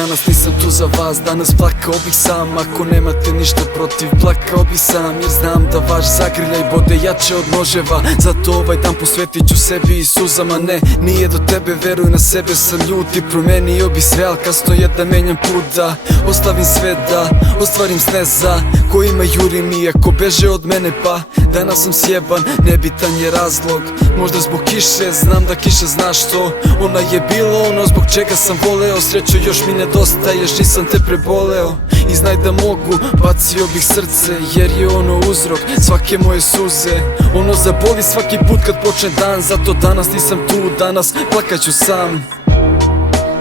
danas nisam tu za vas. Danas plakao bih sam, ako nemate ništa protiv. Plakao bih sam jer znam da vaš zagrljaj bode jače od noževa. Zato ovaj dan posvetit ću sebi i suzama. Ne, nije do tebe, veruj, na sebe sam ljut i promenio bi sve, al kasno je da menjam put, da ostavim sve, da ostvarim sne za kojima jurim. Iako beže od mene, pa danas sam sjeban, nebitan je razlog. Možda zbog kiše, znam da kiša zna što. Ona je bilo ono zbog čega sam voleo. Sreću još mi nedostaješ, nisam te preboleo. I znaj da mogu, bacio bih srce, jer je ono uzrok svake moje suze. Ono zaboli svaki put kad počne dan, zato danas nisam tu, danas plakaću sam.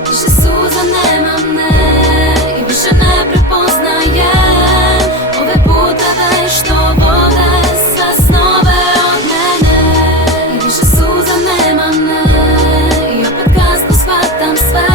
Više suza nemam, ne, i više ne prepoznajem ove puteve što vode sve snove od mene. I više suza nemam, ne, i opet kasno shvatam sve.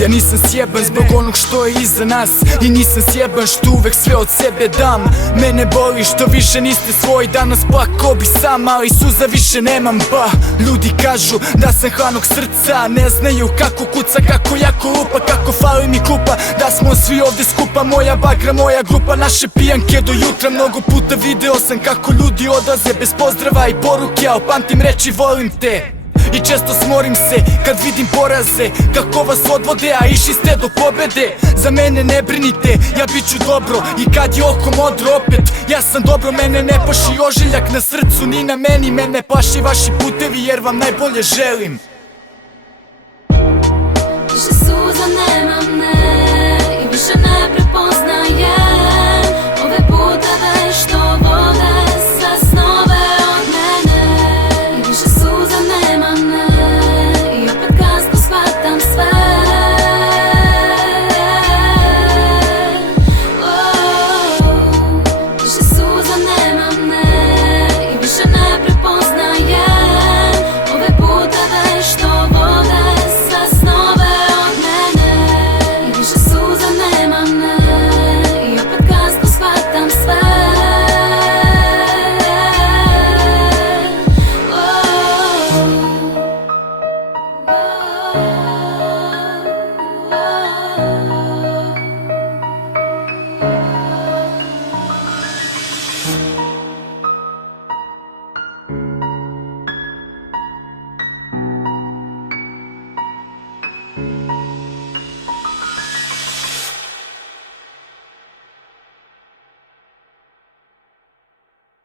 Ja nisam sjeban zbog onog što je iza nas, i nisam sjeban što uvek sve od sebe dam. Mene boli što više niste svoj, danas plakao bi sam, ali suza više nemam. Pa ljudi kažu da sam hladnog srca, ne znaju kako kuca, kako jako lupa, kako fali mi klupa. Da smo svi ovde skupa, moja bagra, moja grupa, naše pijanke do jutra. Mnogo puta video sam kako ljudi odlaze bez pozdrava i poruke, al pamtim reči volim te. I često smorim se kad vidim poraze, kako vas odvode, a išli ste do pobede. Za mene ne brinite, ja bit ću dobro, i kad je oko modro opet ja sam dobro. Mene ne plaši ožiljak na srcu ni na meni, mene plaši vaši putevi jer vam najbolje želim. Više suza nemam, ne, i više ne